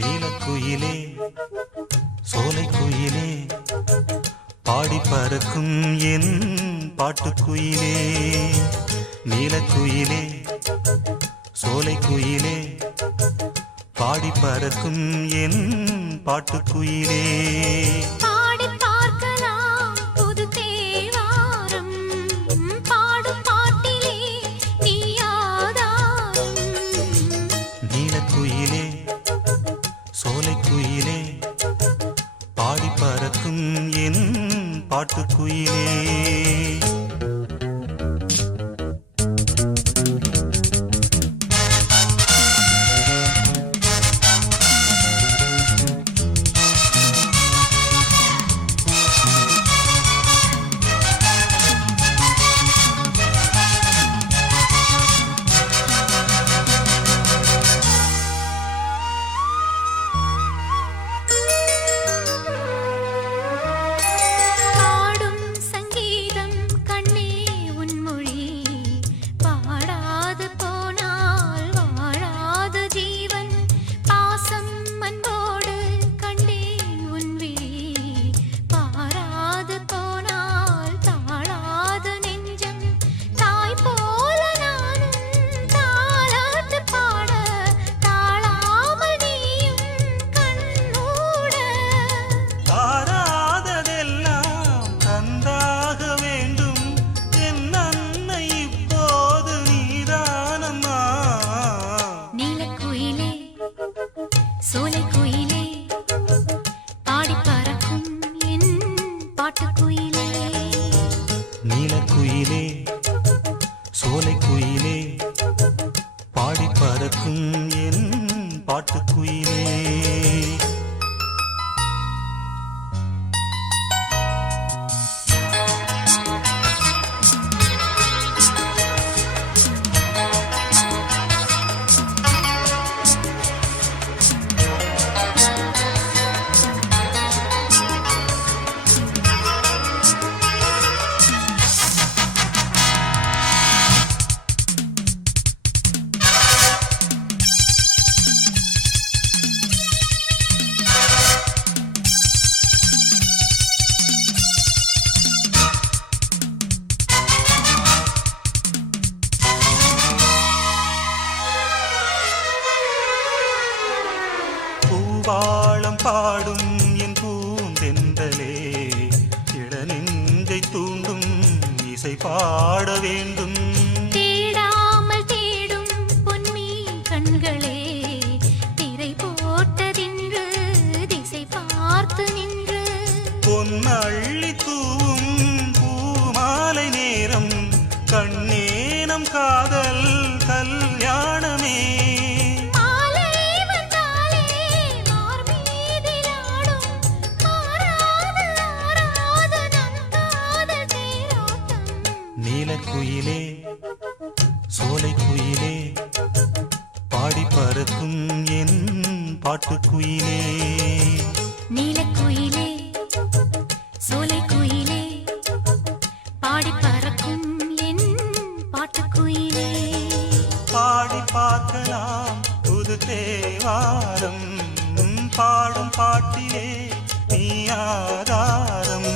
நீலக்குயிலே சோலைக்குயிலே பாடி பறக்கும் என் பாட்டுக்குயிலே. நீலக்குயிலே சோலைக்குயிலே பாடி பறக்கும் என் பாட்டுக்குயிலே. நீலக்குயிலே சோலைக்குயிலே பாடி பறக்கும் என் பாட்டுக்குயிலே. சோலைக்குயிலே பாடி பறக்கும் என் பாட்டுக்குயிலே. நீலக்குயிலே சோலைக்குயிலே பாடி பறக்கும் என் பாட்டுக்குயிலே. பூவாளம் பாடும் என் பூந்தென்றலே இளநெஞ்சை தூண்டும் இசை பாட வேண்டும். தேடாமல் தேடும் பொன்மீன் கண்களே திரை போட்டதின்று திசை பார்த்து நின்று பொன்னள்ளி தூவும் பூமாலை நேரம் கண்ணேனம் காதல் கல்யாணமே. நீலக்குயிலே சோலைக்குயிலே பாடி பறக்கும் என் பாட்டுக்குயிலே. நீலக்குயிலே சோலைக்குயிலே பாடி பறக்கும் என் பாட்டுக்குயிலே. பாடி பார்க்கலாம் புது தேவாரம் பாடும் பாட்டிலே நீ ஆதாரம்.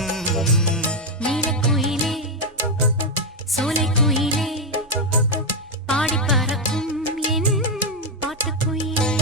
நீலக்குயிலே சோலைக்குயிலே பாடி பறக்கும் என் பாட்டுக்குயிலே.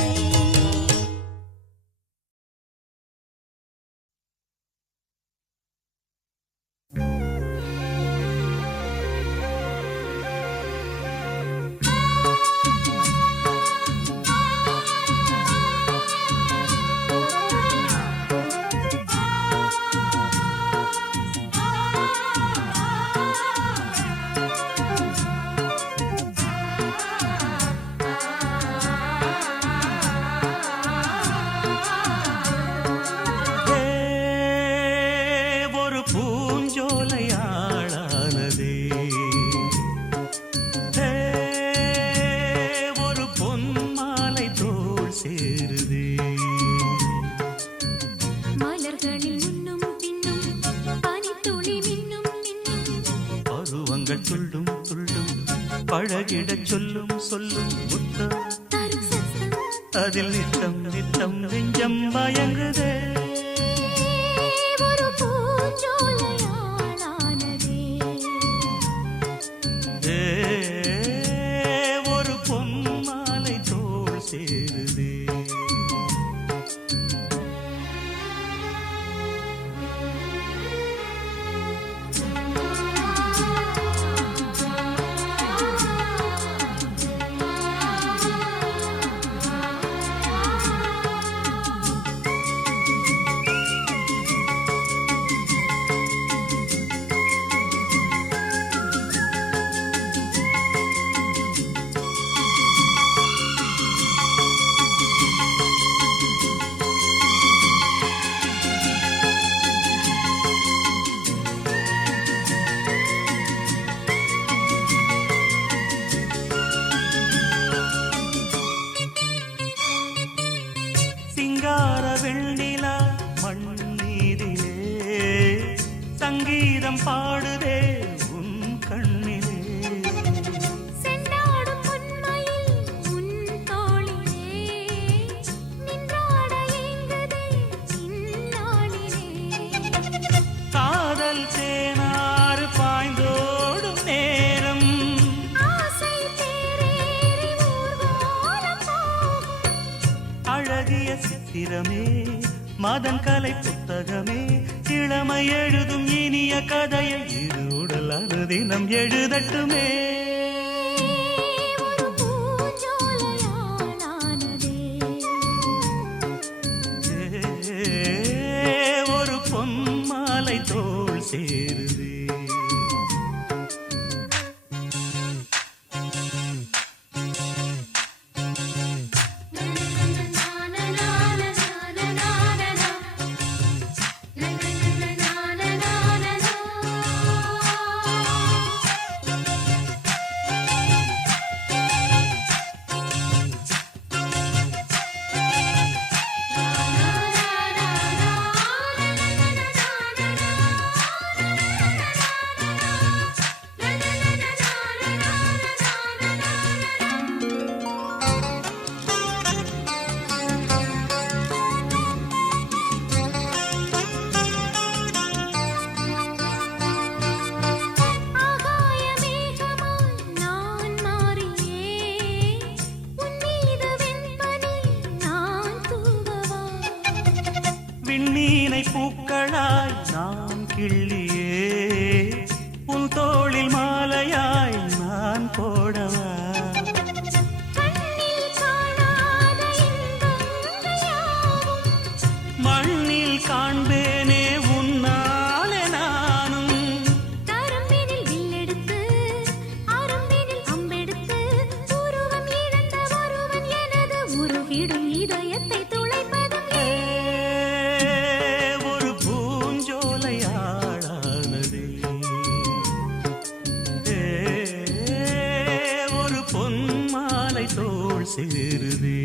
பழகிடச் சொல்லும் சொல்லும் முத்தம் தரும் சத்தம் அதில் நித்தம் நித்தம் நெஞ்சம் மயங்குதே ஒரு பூஞ்சோலையாளானதே ஏ, ஒரு பொன்மாலை தோள் சேருதே சிங்கார வெண்ணிலா மண் மீதிலே சங்கீதம் பாடுதே உன் கண்ணிலே செண்டாடும் பொன்மயில் உன் தோளிலே நின்றாட ஏங்குதே இந்நாளிலே காதல் தேனாறு பாய்ந்தோடும் நேரம் ஆசை தேரேறி ஊர்வலம் போகும் அழகிய சித்திரமே மதன் கலை புத்தகமே இளமை எழுதும் இனிய கதையை இரு உடல் அனுதினம் எழுதட்டுமே ஒரு பூஞ்சோலையாளானதே ஏ, ஒரு பொன்மாலை தோள் சேருதே ஆகாய மேகமாய் நான் மாறியே உன் மீது வெண்பனி நான் தூவவா விண்ணீனை பூக்களாய் நான் கிள்ளியே உன் தோளில் மாலையாய் நான் போடவா கண்ணில் காணாத இன்பங்கள் யாவும் மண்ணில் காண்பேனே உன்னாலே நானும் கரும்பினில் வில்லெடுத்து அரும்பினில் அம்பெடுத்து உருவம் இழந்த ஒருவன் எனது உருகிடும் இதயத்தை துளைப்பதும் ஏ, ஒரு பூஞ்சோலையாளானதே ஏ, ஒரு பொன்மாலை தோள் சேருதே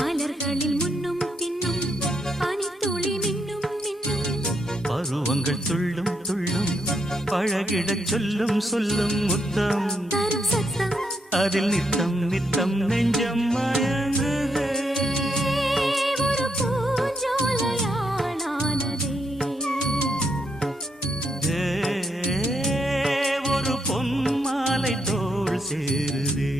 மலர்களில் முன்னும் பின்னும் பனித்துளி மின்னும் மின்னும் பருவங்கள் துள்ளும் துள்ளும் பழகிடச் சொல்லும் சொல்லும் முத்தம் தரும் சத்தம் அதில் நித்தம் நித்தம் நெஞ்சம் மயங்குதே ஒரு பூஞ்சோலையாளானதே ஏ, ஒரு பொன்மாலை தோள் சேருதே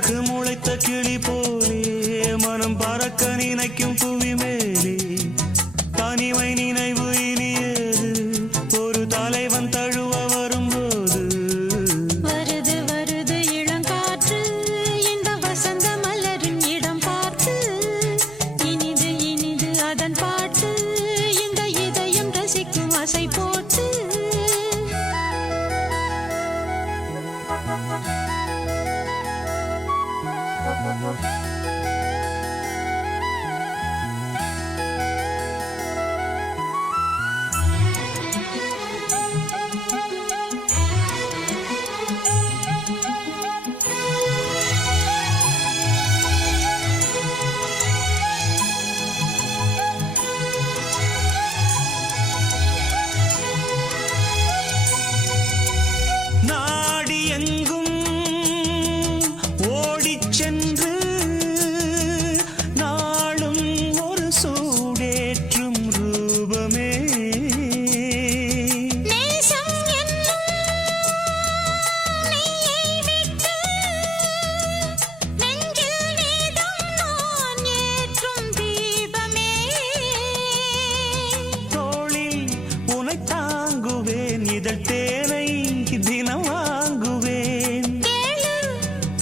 சிறகு முளைத்த கிளி போலே மனம் பறக்க நினைக்கும் புவி மேலே தனிமை நினைவு இனியது ஒரு தலைவன் தழுவ வரும்போது வருது வருது இளங்காற்று இந்த வசந்த மலரின் இடம் பார்த்து இனிது இனிது அதன் பாட்டு இந்த இதயம் ரசிக்கும் ஆசை போட்டு நாடி எங்கும் ஓடிச் சென்று நாளும் ஒரு சூடேற்றும் ரூபமே நேசம் என்னும் நெய்யை விட்டு நெஞ்சில் நீதம் நான் ஏற்றும் தீபமே தோளில் உனை தாங்குவேன் இதழ் தேனை தினம் வாங்குவேன் கேளு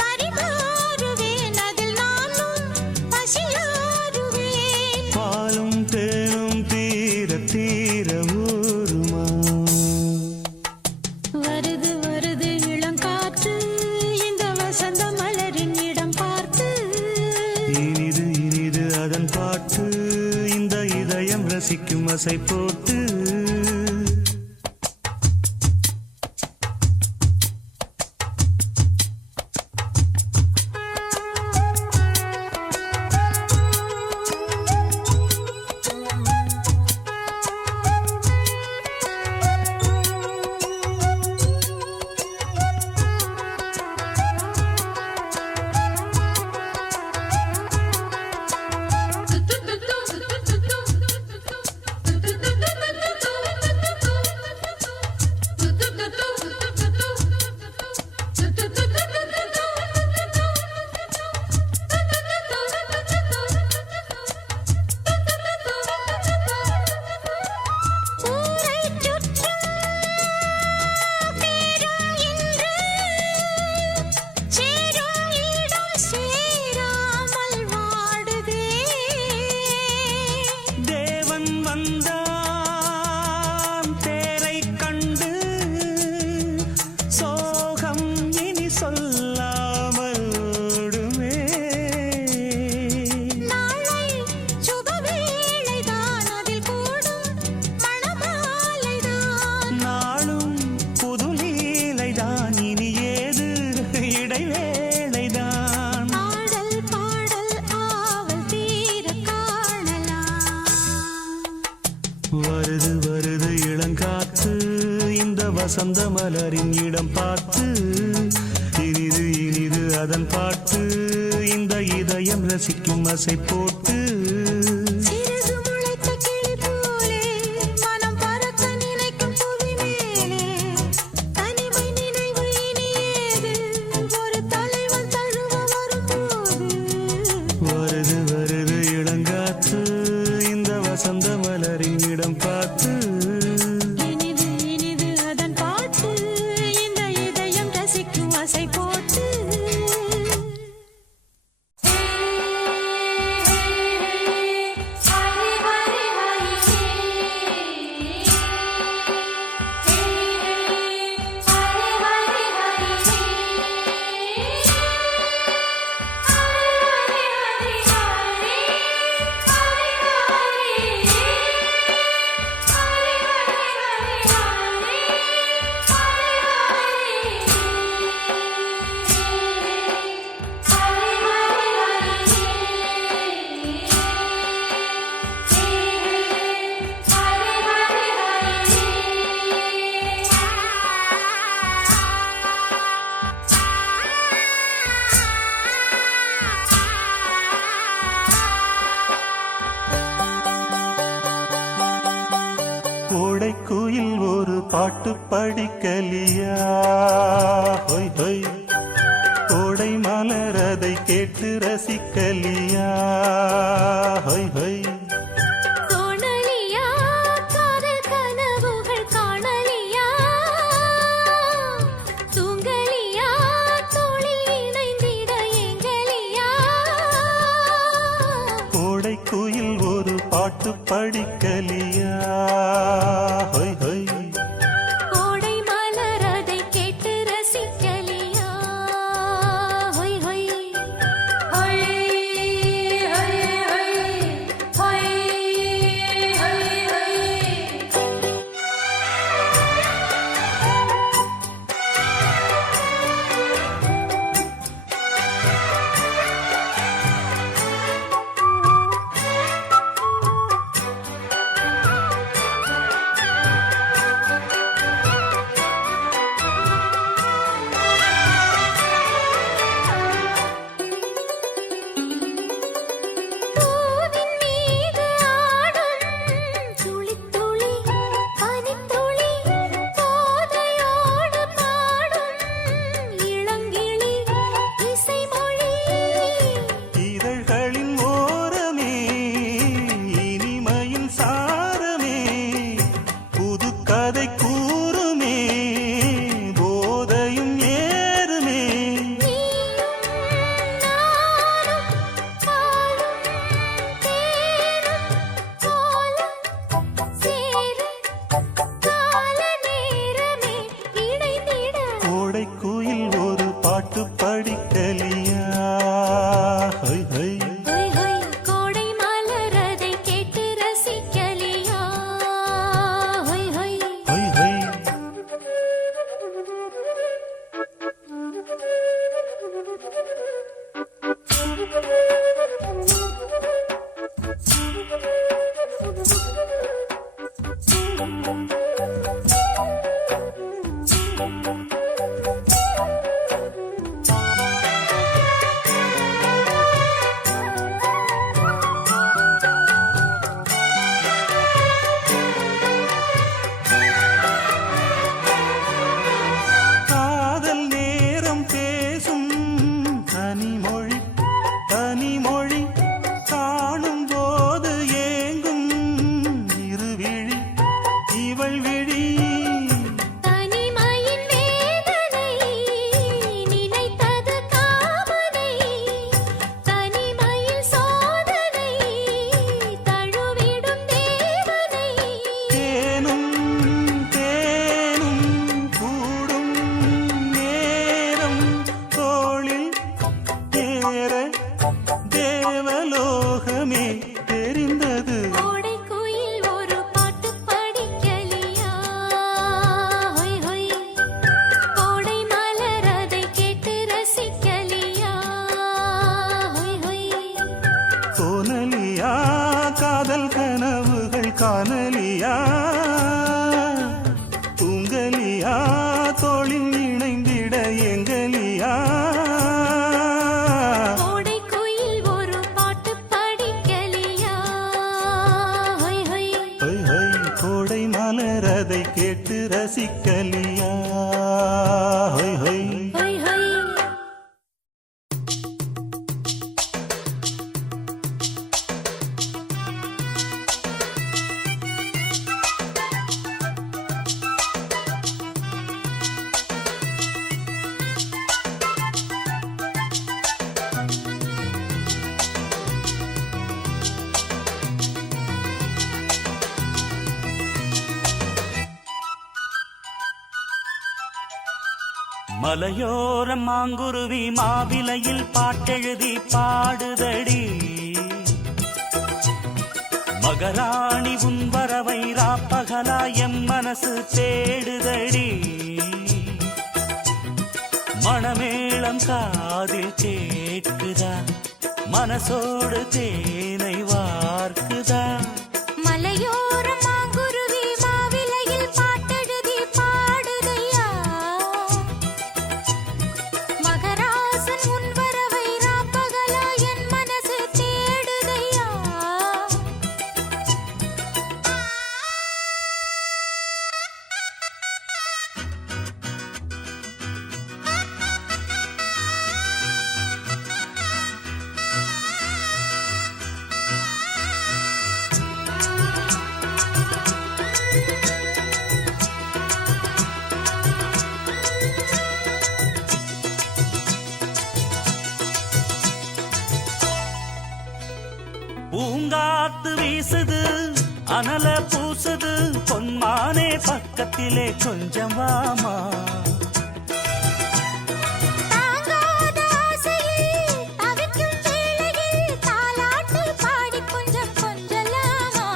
பரிமாறுவேன் அதில் நானும் பசியாறுவேன் பாலும் தேனும் தீர தீர ஊருமா வருது வருது இளங்காற்று இந்த வசந்த மலரின் இடம் பார்த்து இனிது இனிது அதன் பாட்டு இந்த இதயம் ரசிக்கும் அசை போட்டு ஊரைச் சுற்றும் பேரும் இன்று சேரும் இடம் சேராமல் வாடுதே தேவன் வந்தான் தேரைக் கண்டு சோகம் இனி சொல்லாமல் ஓடுமே நாளை சுபவேளைதான் அதில் கூடும் மணமாலைதான் நாளும் புது லீலைதான் இனி ஏது இடைவேளைதான் ஆடல் பாடல் ஆவல் தீர காணலாம் வருது வருது இளங்காத்து இந்த வசந்த மலரின் இடம் பார்த்து இனிது இனிது அதன் பாட்டு இந்த இதயம் ரசிக்கும் அசை போட்டு சிறகு முளைத்த கிளி போலே மனம் பறக்க நினைக்கும் புவி மேலே தனிமை நினைவு இனியேது ஒரு தலைவன் தழுவ வரும்போது வருது வருது இளங்காத்து இந்த வசந்த மலரின் இடம் பார்த்து இனிது இனிது அதன் பாட்டு இந்த இதயம் ரசிக்கும் ஆசை போட்டு கோடைக்குயில் ஒரு பாட்டு படிக்கலியா ஹொய் ஹொய் கோடை மலர மலரதை கேட்டு ரசிக்கலியா ஹொய் ஹொய் தோணலியா காதல் கனவுகள் காணலியா தூங்கலியா தோளில் இணைந்திட எங்கலியா கோடை குயில் ஒரு பாட்டு படிக்கலியா ஹொய் ஹொய் கோடை மலர் அதை கேட்டு ரசிக்கலியா ஹொய் ஹொய் ஹொய் ஹொய் ஹொய் ஹொய் ஹொய் ஹொய் பூவின் மீது ஆடும் துளித்துளி பனித்துளி போதையோடு பாடும் இளங்கிளி இசைமொழி இதழ்களின் ஓரமே இனிமையின் சாரமே புது கதை கூறுமே போதையும் ஏறுமே நீயும் நானும் பாலும் தேனும் போல சேர கால நேரமே இணைந்திட கோடை குயில் ஒரு பாட்டு படிக்கலியா ஹொய் ஹொய் ஹொய் ஹொய் கோடை மலர் அதை கேட்டு ரசிக்கலியா ஹொய் ஹொய் ஹொய் ஹொய் காதல் நேரம் பேசும் தனிமொழி தனிமொழி காணும் போது ஏங்கும் இருவிழி இவள் விழி தனிமையின் வேதனை நினைத்தது காமனை தனிமையில் சோதனை தழுவிடும் தேவனை தேனும் தேனும் கூடும் நேரம் தோளில் ஏற தேவலோகமே தெரிந்தது கோடை குயில் ஒரு பாட்டு படிக்கலியா ஹொய் ஹொய் கோடை மலர் அதை கேட்டு ரசிக்கலியா ஹொய் ஹொய் தோணலியா காதல் கனவுகள் காணலியா தூங்கலியா தோளில் இணைந்திட எங்கலியா கோடை குயில் ஒரு பாட்டு படிக்கலியா ஹொய் ஹொய் ஹொய் ஹொய் கோடை மலர் அதை கேட்டு ரசிக்கலியா ஹொய் ஹொய் ஹொய் ஹொய் மலையோரம் மாங்குருவி மாவிலையில் பாட்டெழுதி பாடுதடி மகராணி உன் வரவை ராப்பகலா எம் மனசு தேடுதடி மணமேளம் காதில் கேட்குதா மனசோடு தேனை வார்க்குதா மலையோரம் மாங்குருவி மாவிலையில் பாட்டெழுதி பாடுதையா மகராசன் உன் வரவை ராப்பகலா என் மனசு தேடுதையா பூங்காத்து வீசுது அனல பூசுது பொன்மானே பக்கத்திலே கொஞ்சம் வாமா. தாங்காத ஆசையில் தவிக்கும் வேளையில் தாலாட்டு பாடி கொஞ்சம் கொஞ்சலாமா.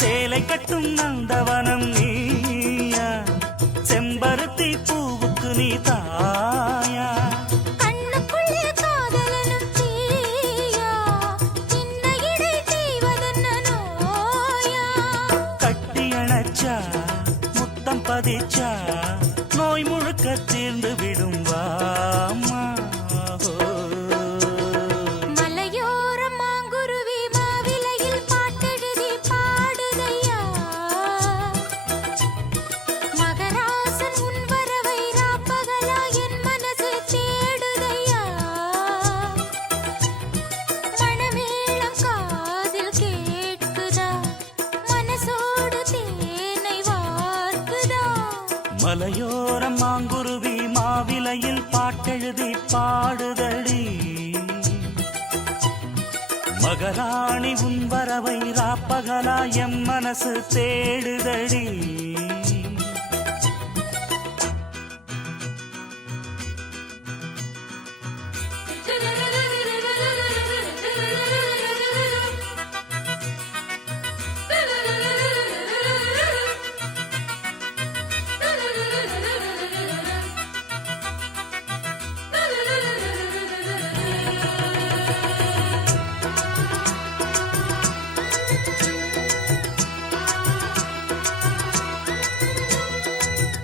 சேலை கட்டும் நந்தவனம் நீயா, செம்பருத்தி பூவுக்கு நீ தாயா. கண்ணுக்குள்ளே காதலனும் தீயா, சின்ன இடை செய்வதென்ன நோயா. கட்டி அணைச்சா முத்தம் பதிச்சா நோய் முழுக்க தீர்ந்து விடும் வாமா. மலையோரம் மாங்குருவி மாவிலையில் பாட்டெழுதி பாடுதையா. மகராசன் உன் வரவை ராப்பகலா என் மனசு தேடுதையா. மணமேளம் காதில் கேட்குதா, மனசோடு தேனை வார்க்குதா. மலையோரம் மாங்குருவி மாவிலையில் பாட்டெழுதி பாடுதடி. மகராணி உன் வரவை ராப்பகலா எம் மனசு தேடுதடி.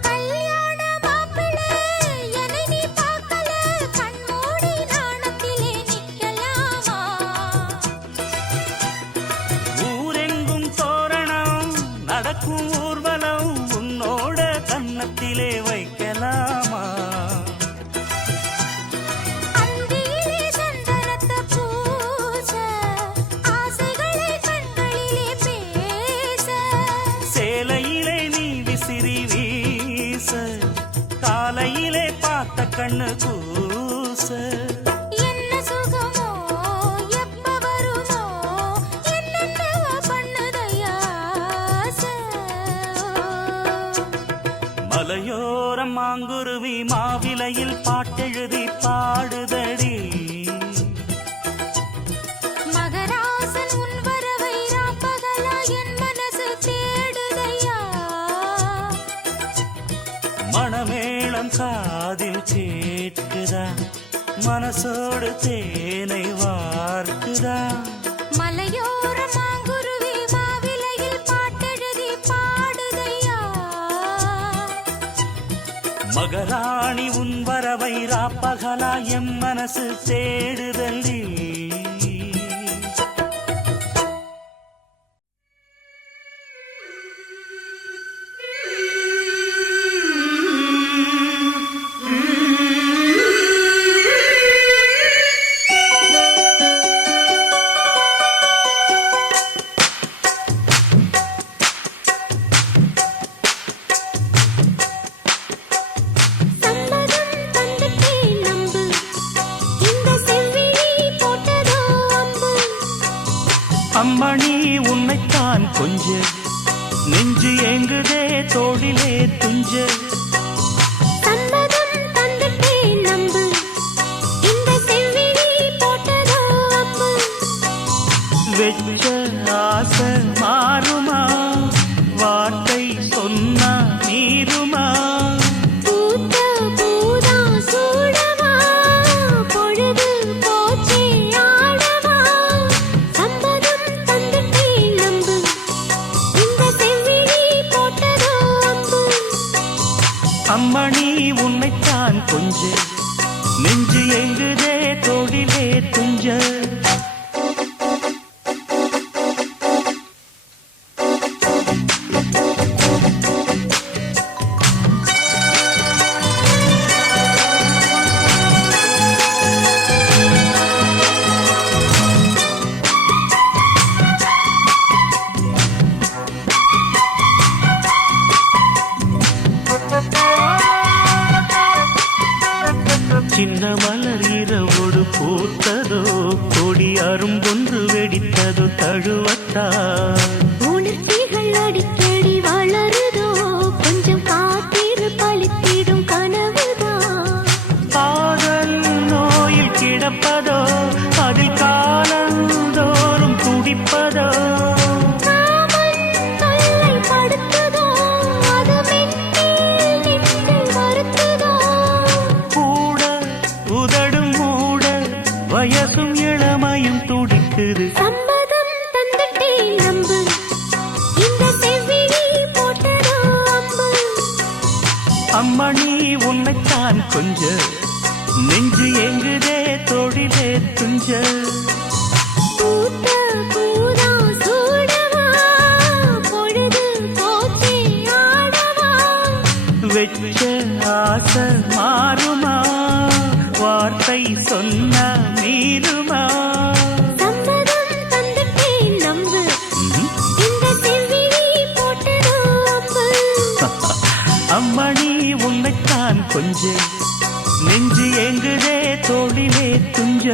கல்யாண மாப்பிள்ளை என்னை நீ பார்க்கல, கண்மூடி நாணத்திலே நிக்கலாமா. ஊரெங்கும் தோரணம் நடக்கும் ஊர்வலம் உன்னோட கன்னத்திலே வைக்கலாமா. அந்தியிலே சந்தனத்தை பூச, ஆசைகளை கண்களிலே பேச. சேலையிலே நீ விசிறி வீச காலையிலே பார்த்த கண்ணு கூச. என்ன சுகமோ எப்ப வருமோ என்னென்னவோ பண்ணுதையா ஆசை. மலையோரம் மாங்குருவி மாவிலையில் பாட்டெழுதி பாடுதடி. மகராசன் உன் வரவை ராப்பகலா என் மனசு தேடுதையா. மணமேளம் காதில் கேட்குதா, மனசோடு தேனை வார்க்குதா. மலையோர மாங்குருவி மாவிலையில் பாட்டெழுதி பாடுதையா. மகராணி உன் வரவை ராப்பகலா எம் மனசு தேடுதடி. சம்மதம் தந்துட்டேன் நம்பு, இந்த செவ்விழி போட்டதோ அம்பு. அம்மணி உன்னைத்தான் கொஞ்ச நெஞ்சு ஏங்குதே தோளிலே துஞ்ச. சம்மதம் தந்துட்டேன் நம்பு, இந்த செவ்விழி போட்டதோ அம்பு. வெச்ச ஆசை மாறுமா, வார்த்தை சொன்னா மீறுமா. பூத்த பூதா சூடவா, பொழுது போச்சே ஆடவா. சம்மதம் தந்துட்டேன் நம்பு, இந்த செவ்விழி போட்டதோ அம்பு. அம்மணி உன்னைத்தான் கொஞ்ச நெஞ்சு எங்குதே தோளிலே துஞ்ச. சின்ன மலர் இரவோடு பூத்ததோ கொடி அரும்பொன்று வெடித்ததோ தழுவத்தான் உணர்ச்சிகள் அடிக்கடி வளருதோ கொஞ்சம் காத்திரு பழித்திடும் கனவுதான் காதல் நோயில் கிடப்பதோ அதில் காலந்தோறும் துடிப்பதோ காமன் தொல்லைப்படுத்துதோ அது மென்மேல் நெஞ்சில் வருத்துதோ கூட உதடும் மூட வயசும் இளமையும் துடிக்குது சம்மதம் தந்துட்டேன் நம்பு இந்த செவ்விழி போட்டதோ அம்பு அம்மணி உன்னைத்தான் கொஞ்ச நெஞ்சு எங்குதே தொழிலே துஞ்ச பூத்த பூதா சூடவா பொழுது போச்சே ஆடவா வெச்ச ஆசை மாறுமா வார்த்தை சொன்ன மீறுமா சம்மதம் தந்துட்டேன் நம்பு இந்த செவ்விழி போட்டதோ அம்பு அம்மணி உன்னைத்தான் கொஞ்ச நெஞ்சு எங்குதே தொழிலே துஞ்ச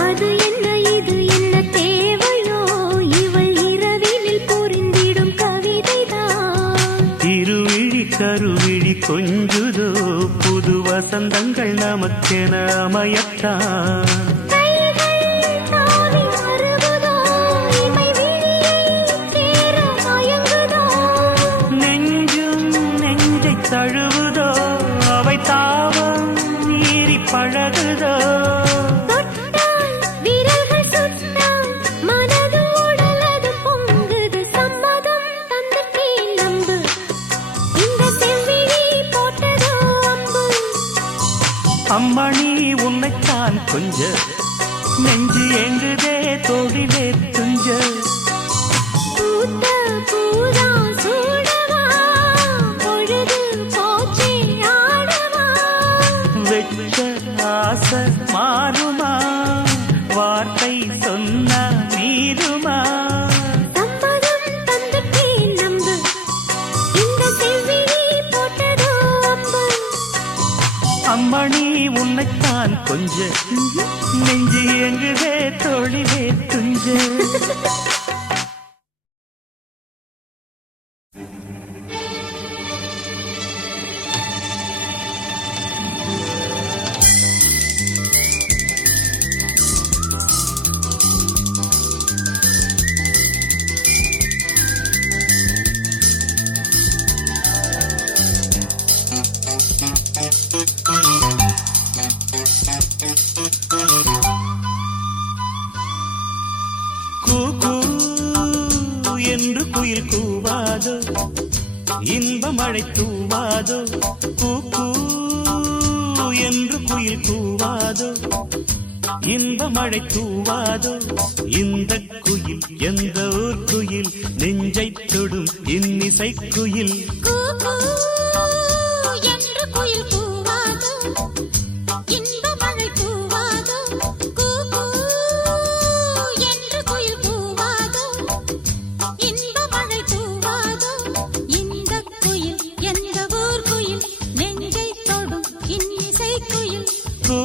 அது என்ன இது என்ன தேவையோ இவள் இரவினில் புரிந்திடும் கவிதைதான் திருவிழி கருவிழி கொஞ்சுதோ புது வசந்தங்கள் நமக்கென அமையத்தான் கைகள் தாவி வருவதோ இமை விழியைச் சேர மயங்குதோ நெஞ்சும் நெஞ்சை தழுவுதோ அவை தாவம் மீறி பழகுதோ தொட்டால் விரல்கள் சுட்டால் மனது உடலது பொங்குது சம்மதம் தந்துட்டேன் நம்பு இந்த செவ்விழி போட்டதோ அம்பு அம்மணி உன்னைத்தான் கொஞ்ச நெஞ்சு எங்குதே தொழிலே துஞ்ச பூத்த பூதா சூடவா பொழுது போச்சே ஆடவா வெச்ச ஆசை மாறுமா வார்த்தை சொன்ன மீறுமா சம்மதம் தந்துட்டேன் நம்பு இந்த செவ்விழி போட்டதோ அம்பு அம்மணி உன்னைத்தான் கொஞ்ச நெஞ்சு எங்குதே தொழிலே துஞ்ச கூ என்று குயில் கூவாதோ இன்ப மழை தூவாதோ கூ என்று குயில் கூவாதோ இன்ப மழை தூவாதோ இந்த குயில் எந்த ஊர் குயில் நெஞ்சை தொடும் இன்னிசை குயில் கூ என்று குயில் கூவாதோ இன்ப மழை தூவாதோ கூ என்று குயில் கூவாதோ இன்ப மழை தூவாதோ இந்த குயில் எந்த ஊர் குயில் நெஞ்சை தொடும் இன்னிசை குயில் கூ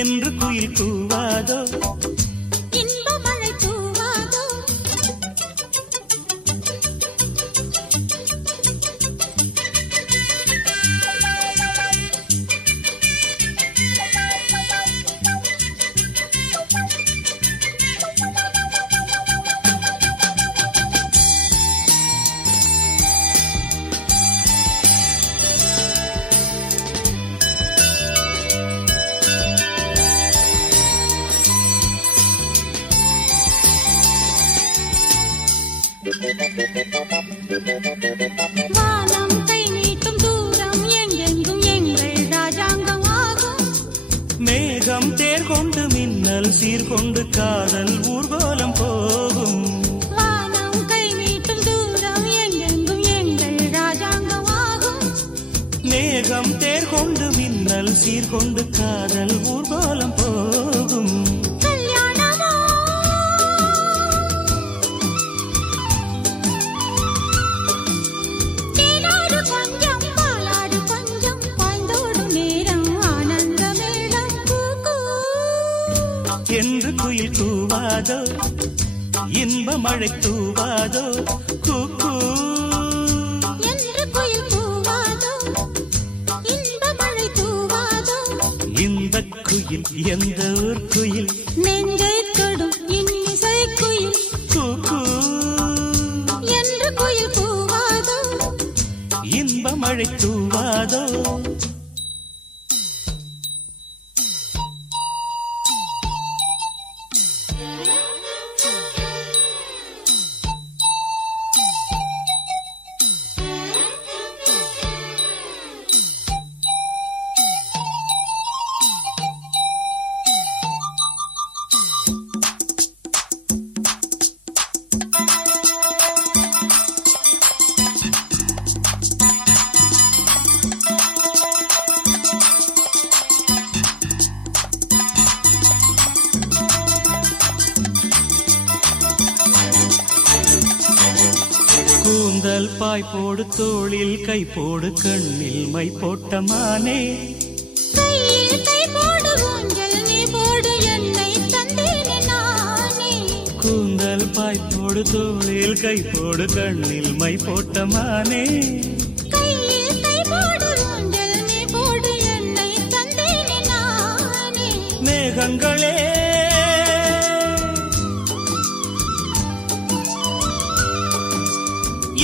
என்று குயில் கூவாதோ இன்ப மழை தூவாதோ மேகம் தேர் கொண்டு மின்னல் சீர்கொண்டு காதல் ஊர்வலம் போகும். வானம் கை மீட்டும் தூரம் எங்கெங்கும் எங்கள் ராஜாங்கமாகும். மேகம் தேர் கொண்டு மின்னல் சீர்கொண்டு காதல் ஊர்வலம் போகும். கல்யாணமோ தேனாடு கொஞ்சம் பாலாடு கொஞ்சம் பாய்ந்தோடும் நேரம் ஆனந்த மேளம் கூ என்று குயில் கூவாதோ இன்ப மழை தூவாதோ கூ என்று குயில் கூவாதோ இன்ப மழை தூவாதோ. இந்த குயில் எந்த ஊர் குயில் நெஞ்சை தொடும் இன்னிசை குயில் கூ என்று குயில் கூவாதோ. இன்ப மழை தூவாதோ. கூந்தல் பாய் போடு தோளில் கை போடு கண்ணில் மை போட்ட மானே. கையில் கை போடு ஊஞ்சல் நீ போடு என்னை தந்தேனே நானே. கூந்தல் பாய் போடு தோளில் கை போடு கண்ணில் மை போட்ட மானே. கையில் கை போடு ஊஞ்சல் நீ போடு என்னை தந்தேனே நானே. மேகங்களே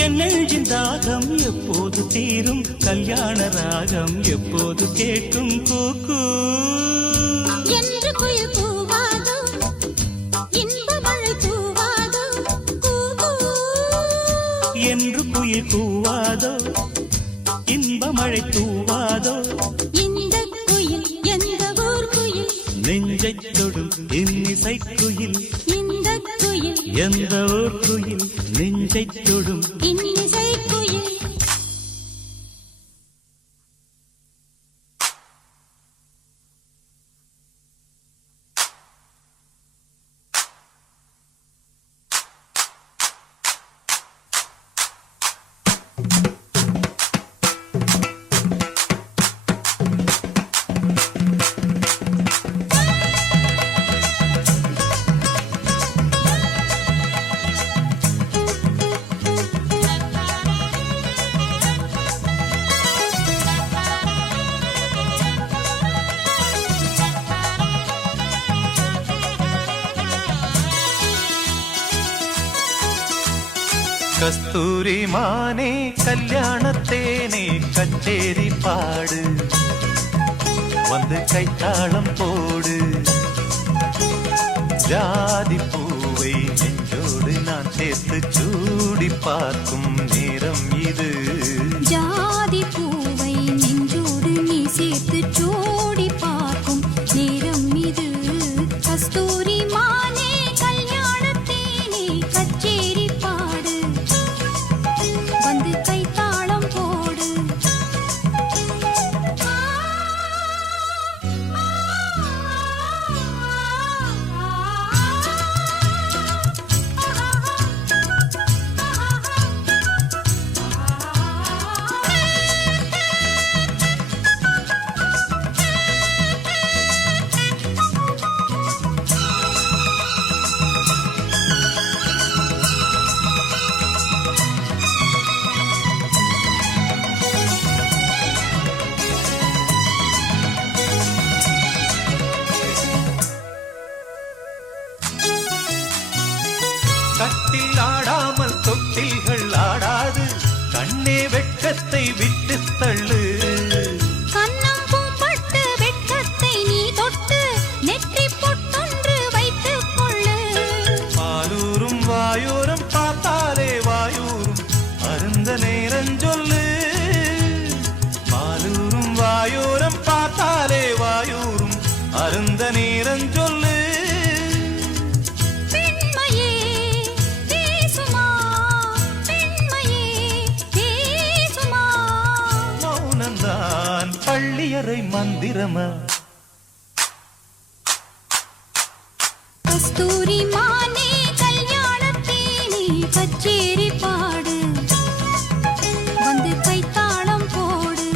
என் நெஞ்சின் தாகம் எப்போது தீரும் கல்யாண ராகம் எப்போது கேட்கும் கூ என்று குயில் கூவாதோ இன்ப மழை தூவாதோ கூ என்று குயில் கூவாதோ இன்ப மழை தூவாதோ. இந்த குயில் எந்த ஊர் குயில் நெஞ்சைத் தொடும் இன்னிசை குயில் இந்த குயில் எந்த ஊர் குயில் நெஞ்சைத் தொடும் இன்னிசை குயில். கஸ்தூரி மானே கல்யாணத்தேனே கச்சேரி பாடு வந்து கைத்தாளம் போடு. ஜாதி பூவை நெஞ்சோடு நான் சேர்த்து சூடி பார்க்கும் நேரம் இது. ஜாதி பூவை நெஞ்சோடு நீ சேர்த்து சோடி பார்க்கும் நேரம் இது. கஸ்தூரி மானே கல்யாணத்தேனே கச்சேரி பாடு வந்து கைத்தாளம் போடு. கட்டில் ஆடாமல் தொட்டில்கள் ஆடாது கண்ணே வெட்கத்தை விட்டு தள்ளு. கண்ணம் பூப்பட்டு வெட்கத்தை நீ தொட்டு நெற்றி பொட்டொன்று வைத்துக் கொள்ளு. பாலூரும் வாயூரும் பார்த்தாலே வாயூரும் அருந்த நேரம் சொல்லு. பாலூரும் வாயூரும் பார்த்தாலே வாயூரும் அருந்த மந்திரமா கஸ்தூரி மானே கல்யாணத்தேனே கச்சேரி பாடு வந்து கைத்தாளம் போடு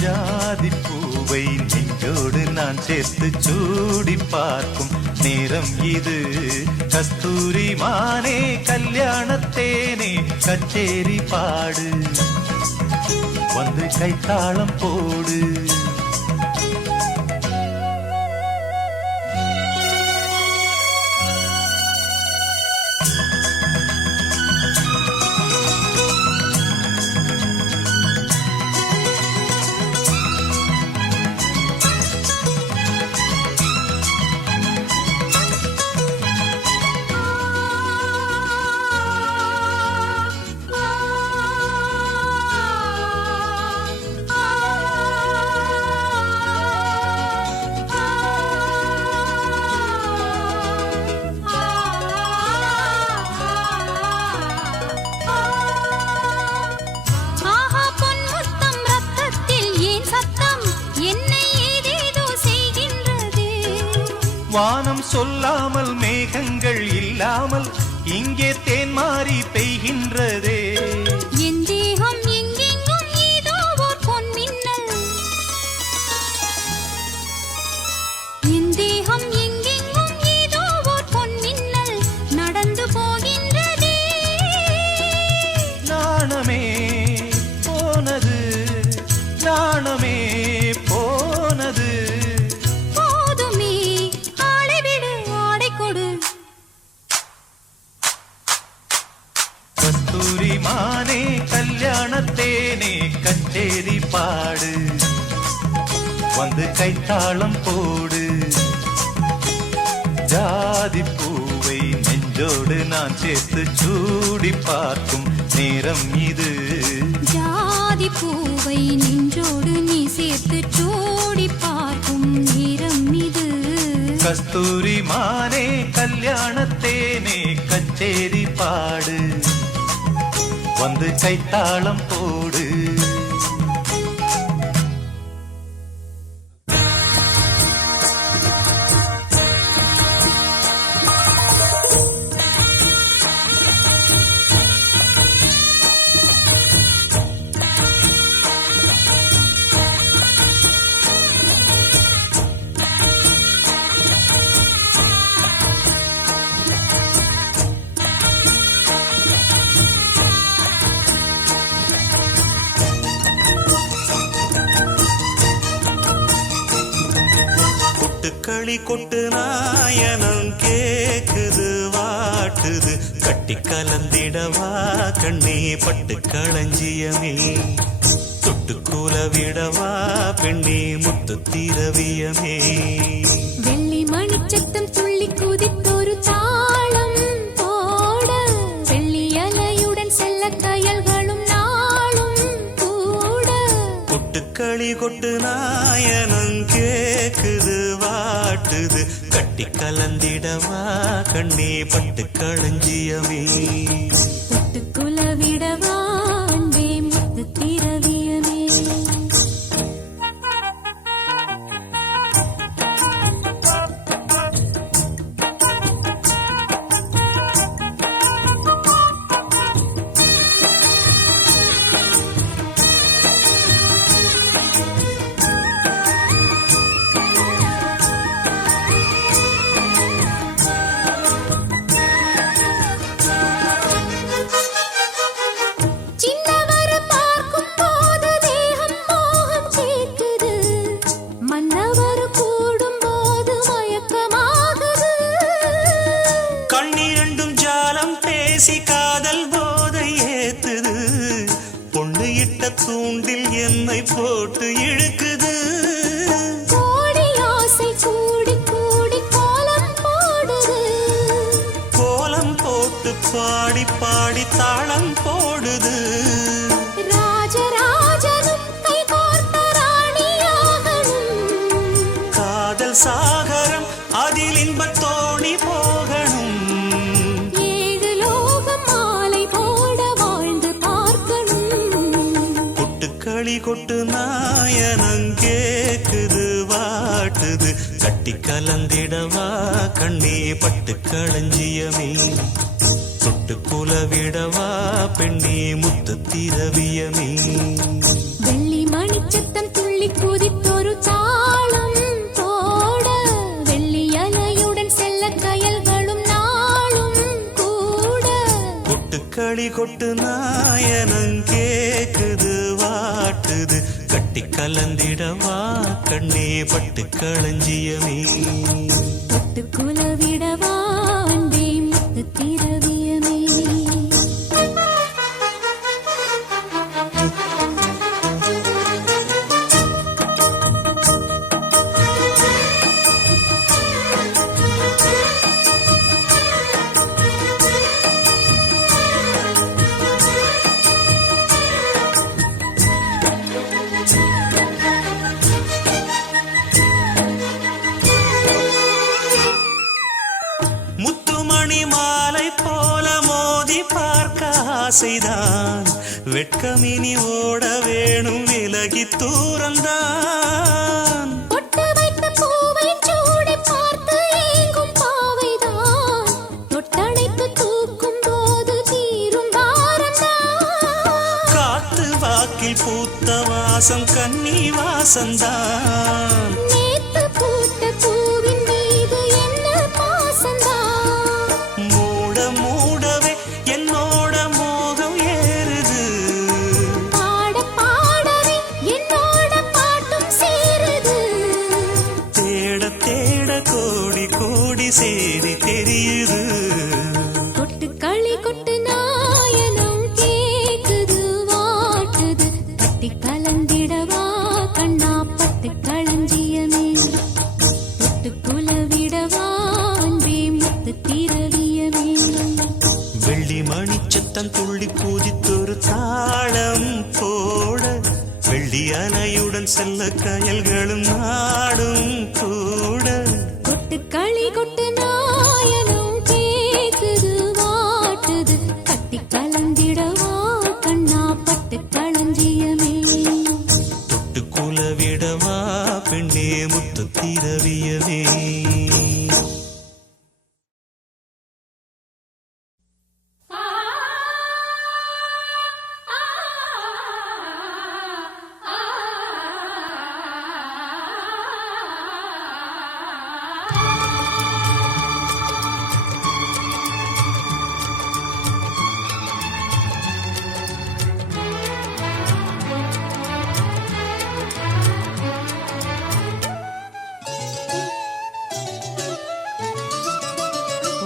ஜாதி பூவை நெஞ்சோடு நான் சேர்த்து சூடி பார்க்கும் நேரம் இது கஸ்தூரி மானே கல்யாணத்தேனே கச்சேரி பாடு வந்து கைத்தாளம் போடு ஆஹா பொன்முத்தம் ரத்தத்தில் ஏன் சத்தம் என்னை ஏதேதோ செய்கின்றது வானம் சொல்லாமல் மேகங்கள் இல்லாமல் இங்கே தேன் மாறி பெய்கின்றதே என் தேகம் எங்கெங்கும் ஏதோ ஓர் பொன்மின்னல் என் தேகம் எங்கெங்கும் ஏதோ ஓர் பொன்மின்னல் நடந்து போகின்றதே நாணமே போனது நாணமே போனது போதுமே ஆளை விடு ஆடை கொடு கஸ்தூரி மானே கல்யாணத்தேனே கச்சேரி பாடு வந்து கைத்தாளம் போடு ஜாதி பூவை நெஞ்சோடு நான் சேர்த்து சூடி பார்க்கும் நேரம் இது ஜாதி பூவை நெஞ்சோடு நீ சேர்த்து சூடி பார்க்கும் நேரம் இது கஸ்தூரி மானே கல்யாணத்தேனே கச்சேரி பாடு வந்து கைத்தாளம் போடு கொட்டுக்களி கொட்டு நாயனம் கேக்குது வாட்டுது கட்டி கலந்திடவா கண்ணே பட்டு களஞ்சியமே தொட்டுக்கூல விடவா பெண்ணே முத்து திரவியமே வெள்ளி மணிச்சத்தம் துள்ளி குதித்தொரு தாளம் போட வெள்ளி அலையுடன் செல்ல கயல்களும் நாளும் கூட கொட்டுக்களி கொட்டு நாயனம் கேக்குது வாட்டுது கட்டி கலந்திடவா கண்ணே பட்டு களஞ்சியமே தொட்டுக்குல விடவா அன்பே முத்து திரவியமே கொட்டு நாயனம் கேக்குது வாட்டுது கட்டி கலந்திடவா கண்ணே பட்டு களஞ்சியமே தொட்டு குலவிடவா பெண்ணே முத்து திரவியமே வெள்ளி மணிச்சத்தம் துள்ளி குதித்தொரு தாளம் போட வெள்ளி அலையுடன் செல்ல கயல்களும் நாளும் கூட கொட்டுக்களி கொட்டு நாயனம் கேக்குது வாட்டுது கட்டி கலந்திடவா கண்ணே பட்டு களஞ்சியமே தொட்டு குலவிடவா அன்பே முத்து திரவியமே முத்துமணி மாலை போல மோதி பார்க்க ஆசைதான் வெட்கமினி ஓட வேணும் விலகி தூரந்தான் பொட்டு வைத்த பூவை சூடி பார்த்து ஏங்கும் பாவைதான் தொட்டணைத்து தூக்கும் போது தீரும் பாரந்தான் காத்து வாக்கில் பூத்த வாசம் கன்னி வாசந்தான் நேத்து பூத்த பூவின் மீது என்ன பாசந்தான் மூட மூடவே என்னோட மோகம் ஏறுது பாட பாடவே என்னோட பாட்டும் சேருது தேட தேட கோடி கோடி சேதி தெரியுது கொட்டு களி கொட்டு நாயனம் கேக்குது வாட்டுது கட்டி கலந்திடவா கண்ணா பட்டு களஞ்சியமே தொட்டு குலவிடவா அன்பே முத்து திரவியமே வெள்ளி மணிச்சத்தம் துள்ளி பூஜித்தொரு தாளம் போட வெள்ளி அலையுடன் செல்ல கயல்களும் நாடும் கூட கொட்டு களி கொட்டு நாயனம் கேக்குது வாட்டுது கட்டி கலந்திடவா கண்ணா பட்டு களஞ்சியமே தொட்டு குலவிடவா பெண்ணே முத்து திரவியமே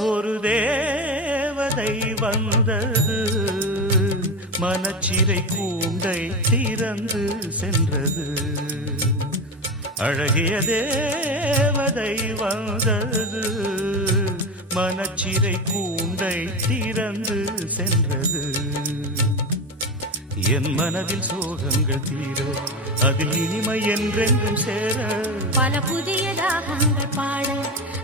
ஒரு தேவதை வந்தது மனச்சிறை கூண்டை திறந்து சென்றது அழகிய தேவதை வந்தது மனச்சிறை கூண்டை திறந்து சென்றது என் மனதில் சோகங்கள் தீர அதில் இனிமை என்றென்றும் சேர பல புதிய தாகங்கள் பாட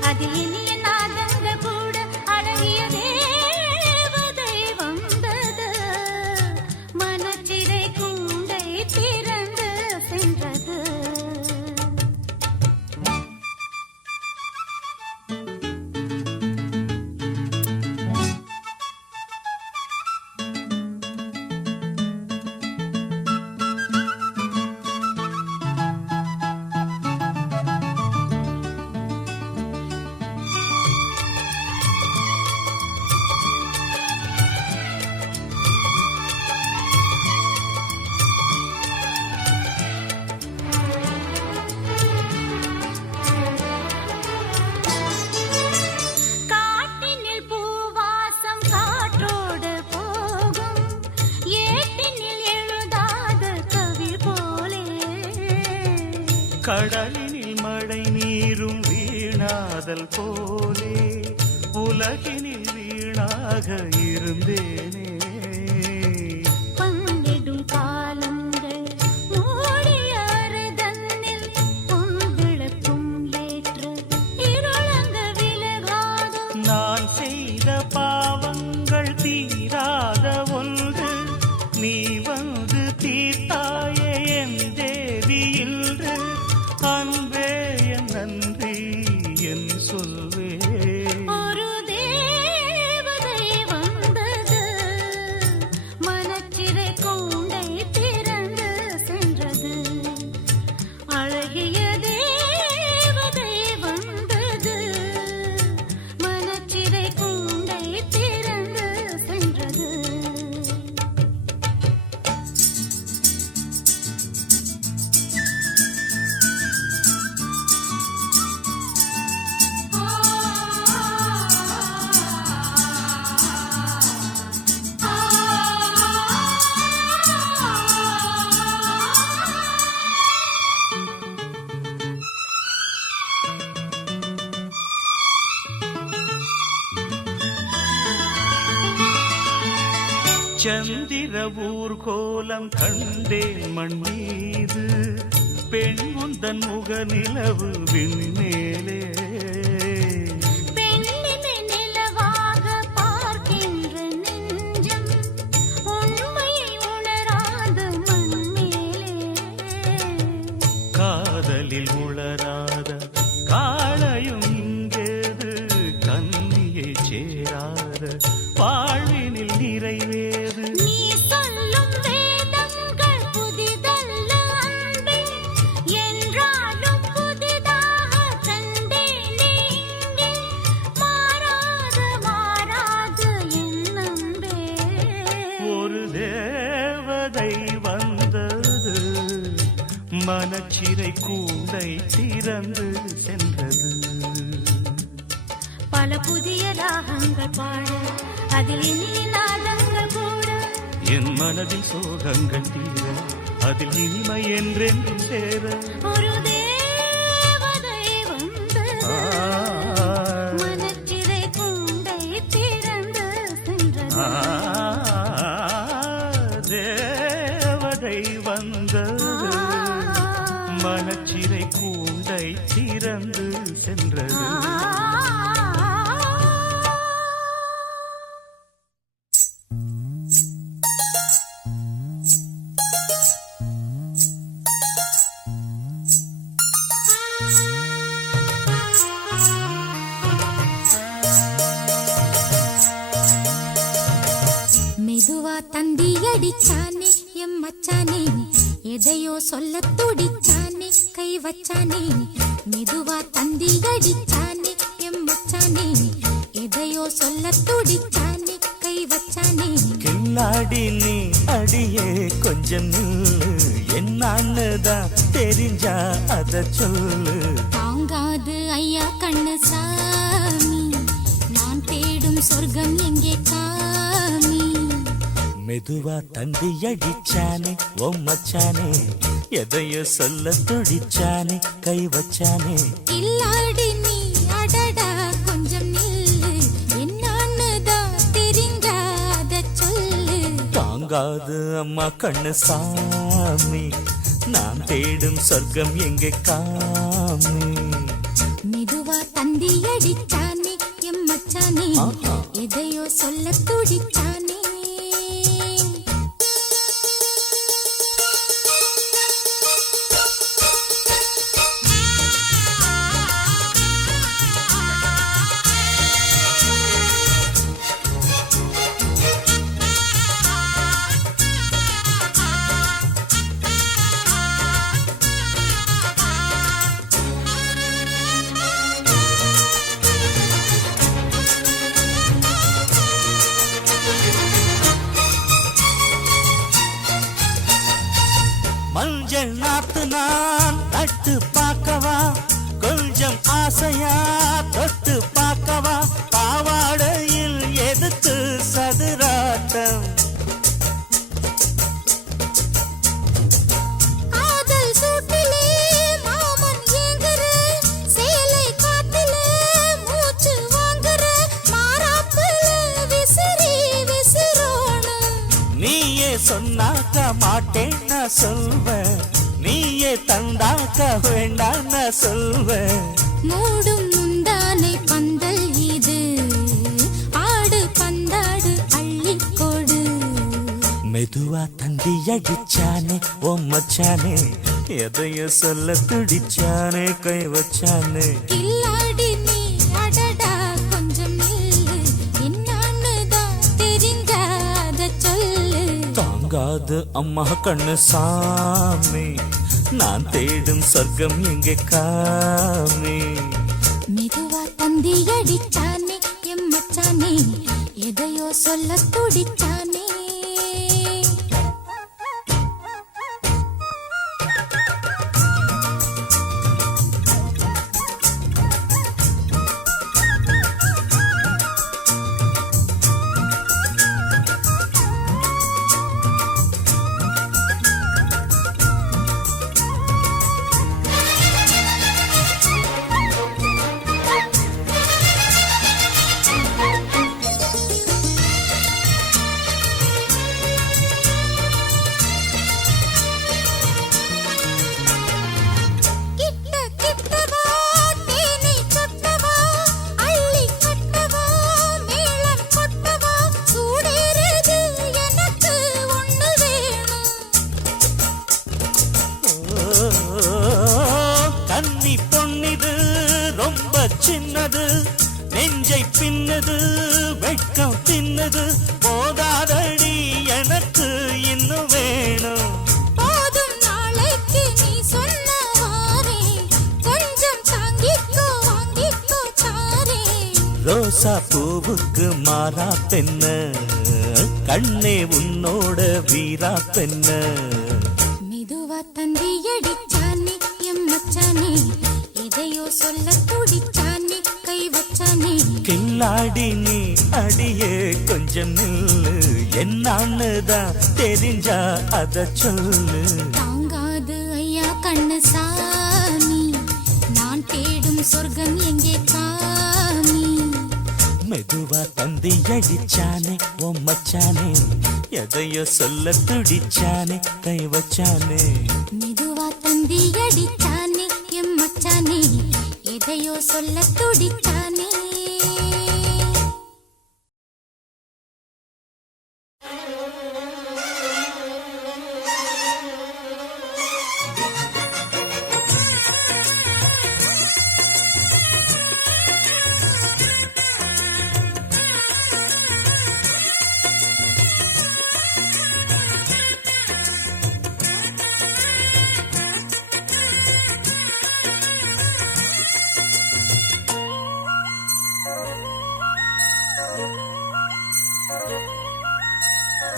அதில் இனிய நாதங்கள் கூட அழகிய தேவதை வந்தது மனச்சிறை கூண்டை திறந்து சென்றது காட்டினில் பூவாசம் காற்றோடு போகும் ஏட்டினில் எழுதாத கவி போலே கடலினில் மழை நீரும் வீணாதல் போலே உலகினில் வீணாக இருந்தேனே பங்கிடும் காலங்கள் மூடியாறு தன்னில் பொன்விளக்கும் ஏற்று இருளங்க விலகாது நான் செய்த பாவங்கள் தீராத ஒன்று நீ வந்து தீர்த்தாயே சந்திர ஊர்கோலம் கண்டேன் மண் மீது பெண் உந்தன் முக நிலவு விண்மேலே நிலவாக பார்க்கின்ற நெஞ்சம் உண்மையை உணராத மண்மேலே காதலில் உளராத காளையும் இங்கேது கன்னியை சேராத வாழ்வினில் நிறைவேறு நீ சொல்லும் வேதங்கள் புதிதல்ல அன்பே என்றாலும் புதிதாக கண்டேனே இங்கே மாறாது என் அன்பே ஒரு தேவதை வந்தது மனச்சிறை கூண்டை திறந்து சென்றது பல புதிய ராகங்கள் பாட அதில் இனி நாதங்கள் கூட என் மனதின் சோகங்கள் தீர அதில் இனிமை என்றென்றும் சேர ஒரு தேவதை வந்து மனச்சிறை கூண்டை திறந்து சென்றது தேவதை வந்தது மனச்சிறை கூண்டை திறந்து சென்றது மெதுவா தந்தி அடிச்சானே எம் மச்சானே எதையோ சொல்ல துடிச்சானே கை வச்சானே மெதுவா தந்தி அடிச்சானே எம் மச்சானே எதையோ சொல்ல துடிச்சானே கை வச்சானே கில்லாடி நீ அடியே கொஞ்சம் நில்லு என்னன்னுதான் தெரிஞ்சா அத சொல்லு தாங்காது ஐயா கண்ணு சாமி நான் தேடும் சொர்க்கம் எங்கே காமி மெதுவா தந்தி அடிச்சானே ஓ மச்சானே எதையோ சொல்ல துடிச்சானே கை வச்சானே இல்லாடி நீ அடடா கொஞ்சம் நில்லு என்னன்னுதான் தெரிஞ்சாத சொல்லு தாங்காது அம்மா கண்ணு சாமி நான் தேடும் சொர்க்கம் எங்கே காமி மெதுவா தந்தி அடிச்சானே எம் மச்சானே எதையோ சொல்ல துடிச்சானே மஞ்சள் நாத்து நான் நட்டு பார்க்கவா கொஞ்சம் ஆசையா தொட்டு பார்க்கவா பாவாடையில் எதுக்கு சதுராட்டம் காதல் சூட்டிலே மாமன் ஏங்குற சேலை காட்டிலே மூச்சு வாங்குற மாறாப்புல விசிறி விசிறோணும் நீயே சொன்னாக்க மாட்டேன் நான் சொல்வேன் நீயே தந்தாக்க வேண்டாம் நான் சொல்வேன் மூடும் முந்தானை பந்தல் இது ஆடு பந்தாடு அள்ளிக்கொடு மெதுவா தந்தி அடிச்சானே ஓ மச்சானே எதையோ சொல்ல துடிச்சானே கை வச்சானே கில்லாடி நீ அடடா கொஞ்சம் நில்லு என்னன்னுதான் தெரிஞ்சாத சொல்லு தாங்காது அம்மா கண்ணு சாமி நான் தேடும் சொர்க்கம் எங்கே காமி மெதுவா தந்தி அடிச்சானே எம் மச்சானே எதையோ சொல்ல துடிச்சானே கன்னி பொன்னிது ரொம்ப சின்னது, நெஞ்சை பின்னது வெட்கம் தின்னது, போதாதடி எனக்கு இன்னும் வேணும். போதும் நாளைக்கு நீ சொன்னவாறே, கொஞ்சம் தாங்கிக்கோ வாங்கிக்கோ தாரே. ரோசா பூவுக்கு மாறா பெண்ண, கண்ணே உன்னோட வீரா பெண்ண. மெதுவா தந்தி அடிச்சானே எம் மச்சானே, எதையோ சொல்ல துடிச்சானே கை வச்சானே. கில்லாடி நீ அடியே கொஞ்சம் நில்லு, என்னான்னுதான் தெரிஞ்சா அத சொல்லு. தாங்காது ஐயா கண்ணு சாமி, நான் தேடும் சொர்க்கம் எங்கே காமி. மெதுவா தந்தி அடிச்சானே ஓ மச்சானே, எதையோ சொல்ல துடிச்சானே கை வச்சானே. மெதுவா தந்தி அடிச்சானே எம் மச்சானே, எதையோ சொல்ல துடிச்சானே.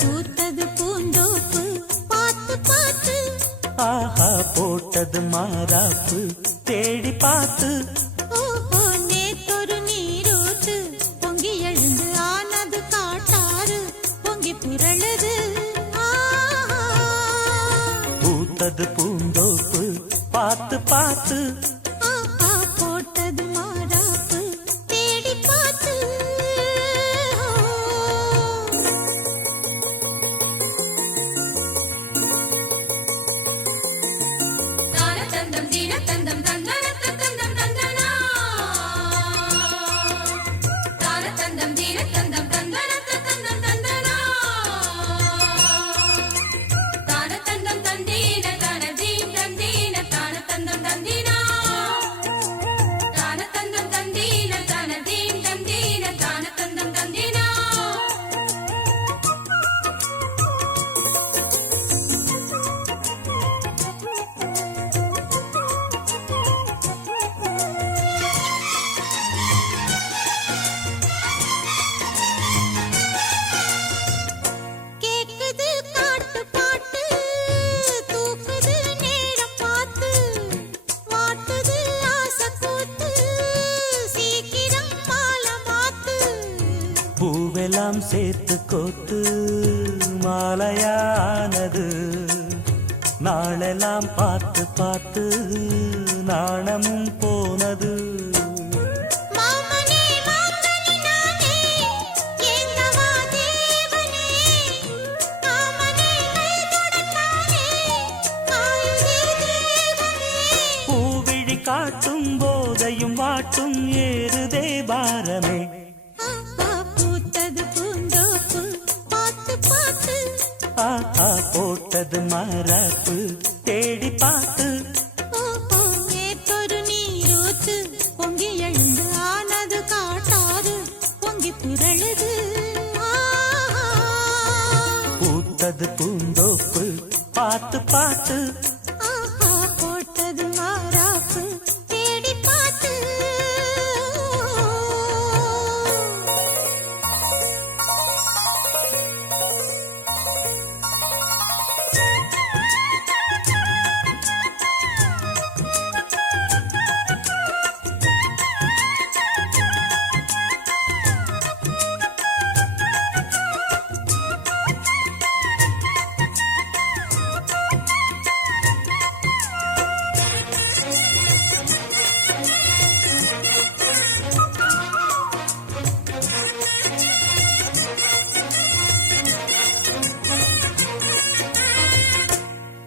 பூத்தது பூந்தோப்பு பார்த்து பார்த்து, ஆஹா போட்டது மாறாப்பு தேடி பார்த்து. ஓஹோ நேத்தொரு நீரூத்து பொங்கி எழுந்து ஆனது காட்டாறு பொங்கி புரளுது. பூத்தது பூந்தோப்பு பார்த்து பார்த்து, ஆஹா போட்டது மாறாப்பு தேடி பார்த்து. தந்தம் தீன தந்தம் தந்தன தந்தம் தந்தனா, தான தந்தம் தீன தந்தம் தந்தன தந்தம் தந்தனா, தான தந்தம் தந்தீன தான தீம் தந்தீன தான தந்தம் தந்தீனா, தான தந்தம் தந்தீன தான தீம் தந்தீன தான தந்தம் தந்தீனா. கேக்குது காட்டு பாட்டு, தூக்குது நேரம் பார்த்து, மாட்டுது ஆசை கூத்து, சீக்கிரம் மாலை மாத்து. பூவெல்லாம் சேர்த்து கோத்து மாலையானது, நாளெல்லாம் பார்த்து பார்த்து நாணமும் போனது. மாமனே மாங்கனி நானே, ஏங்கவா தேவனே, மாமனே கைதொடத்தானே, ஆயுதே தேவனே. பூவிழி காட்டும் போதையும் வாட்டும் ஏறுதே பாரமே. ஆஹா பூத்தது பூந்தோப்பு பார்த்து பார்த்து, ஆஹா போட்டது மாறாப்பு தேடி பார்த்து. ஓஹோ நேத்தொரு நீரூத்து பொங்கி எழுந்து ஆனது காட்டாறு பொங்கி புரளுது. பூத்தது பூந்தோப்பு பார்த்து பார்த்து, ஆஹா போட்டது மாறாப்பு தேடி பார்த்து.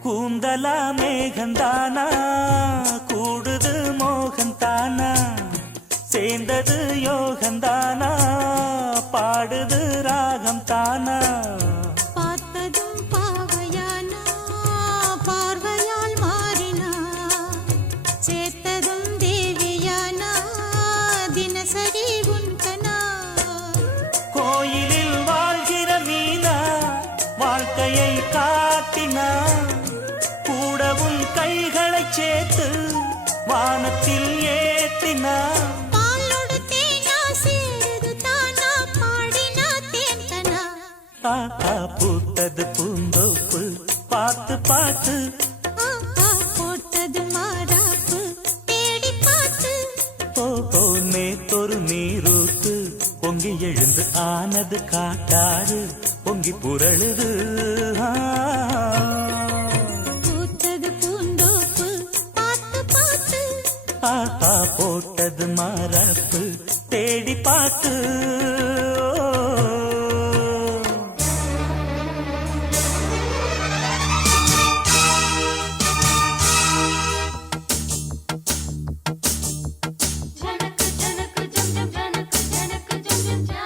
கூந்தலா மேகந்தானா கூடுது மோகந்தானா, சேர்ந்தது யோகந்தானா பாடுது ராகம் தானா. பார்த்ததும் பாவையானா பார்வையால் மாறினா, சேர்த்ததும் வானத்தில் ஏத்தினா பாலோடு தேனா சேருது தானா பாடினா தேன்கனா ஆஹா பூத்தது பூந்தோப்பு பார்த்து பார்த்து போட்டது மாறாப்பு தேடி பார்த்து ஓஹோ நேத்தொரு நீரூத்து பொங்கி எழுந்து ஆனது காட்டாறு பொங்கி புரளுது பூத்தது பூந்தோப்பு பார்த்து பார்த்து ஆஹா போட்டது மாறாப்பு தேடி பார்த்து ஜனக்கு ஜனக்கு ஜம் ஜம் ஜனக்கு ஜனக்கு ஜம் ஜம் ஜா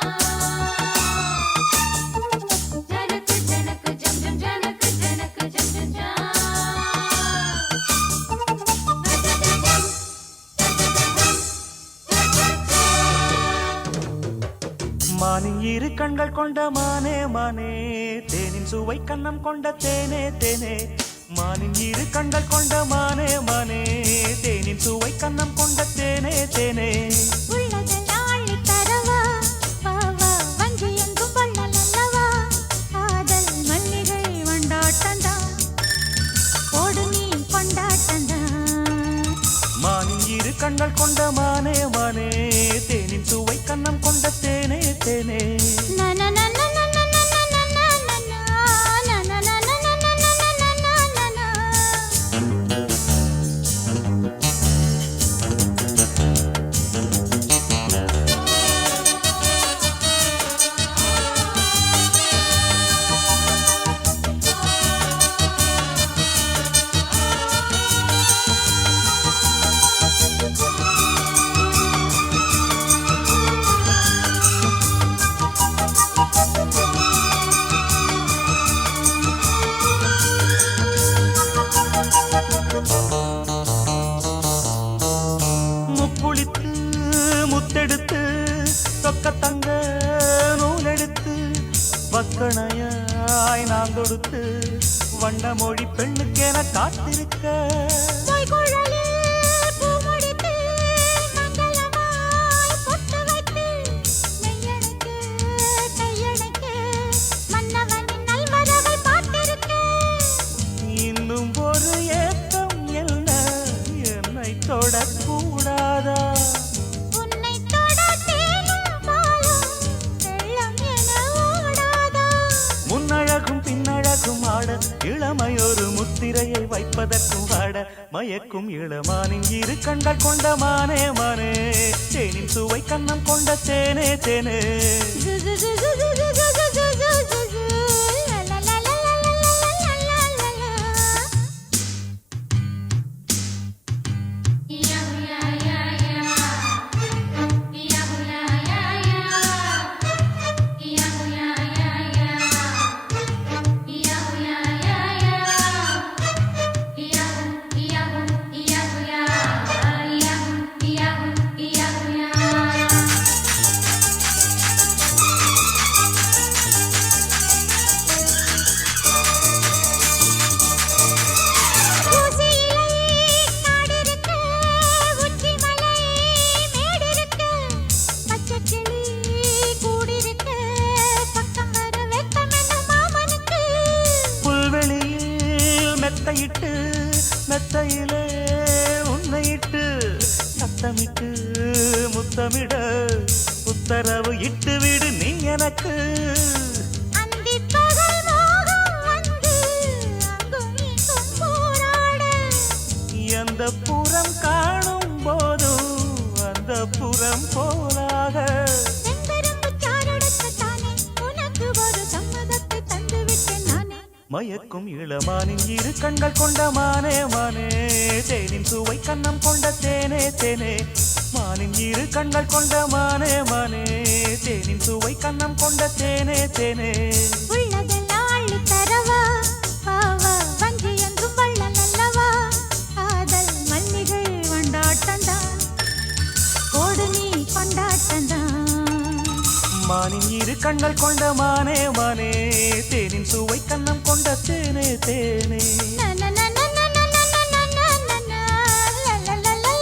ஜனக்கு ஜனக்கு ஜம் ஜம் ஜனக்கு ஜனக்கு ஜம் ஜம் ஜா மானின் இரு கண்கள் கொண்ட மானே மானே தேனின் சுவை கண்ணம் கொண்ட தேனே தேனே மானின் இரு கண்கள் கொண்ட மானே மானே தேனின் சுவை கண்ணம் கொண்ட தேனே தேனே உள்ளதெல்லாம் அள்ளி தரவா வா வா வஞ்சி எங்கும் வள்ளல் அல்லவா காதல் மல்லிகை வண்டாட்டந்தான் ஓடு நீ கொண்டாட்டந்தான் மானின் இரு கண்கள் கொண்ட மானே மானே தேனின் சுவை கண்ணம் கொண்ட தேனே தேனே முக்குளித்து முத்தெடுத்து தொக்க தங்க நூலெடுத்து வக்கணையாய் நான் தொடுத்து வண்ண மொழி பெண்ணுக்கென காத்திருக்க இன்னும் ஒரு ஏக்கம் என்ன என்னை தொடக்கூடாதா முன்னழகும் பின்னழகும் ஆட இளமையொரு முத்திரையை வைப்பதற்கும் ஆட மயக்கும் இளமானின் இரு கண்கள் கொண்ட மானே மானே தேனின் சுவை கண்ணம் கொண்ட தேனே தேனே மெத்தையிட்டு மெத்தையிலே உன்னையிட்டு சத்தமிட்டு முத்தமிட உத்தரவு இட்டு விடு நீ எனக்கு எந்த புறம் காணும் போதும் அந்த புறம் போலாக மயக்கும் இளமானின் இரு கண்கள் கொண்ட மானே மானே தேனின் சுவை கண்ணம் கொண்ட தேனே தேனே மானின் இரு கண்கள் கொண்ட மானே மானே தேனின் சுவை கண்ணம் கொண்ட தேனே தேனே உள்ளதெல்லாம் அள்ளி தரவா வா வா வஞ்சி எங்கும் வள்ளல் அல்லவா காதல் மல்லிகை வண்டாட்டந்தான் ஓடு நீ கொண்டாட்டந்தான் மானின் இரு கண்கள் கொண்ட மானே மானே தேனின் சுவை கண்ணம் கொண்ட தேனே தேனே நன நன நன நன நன நன லல லல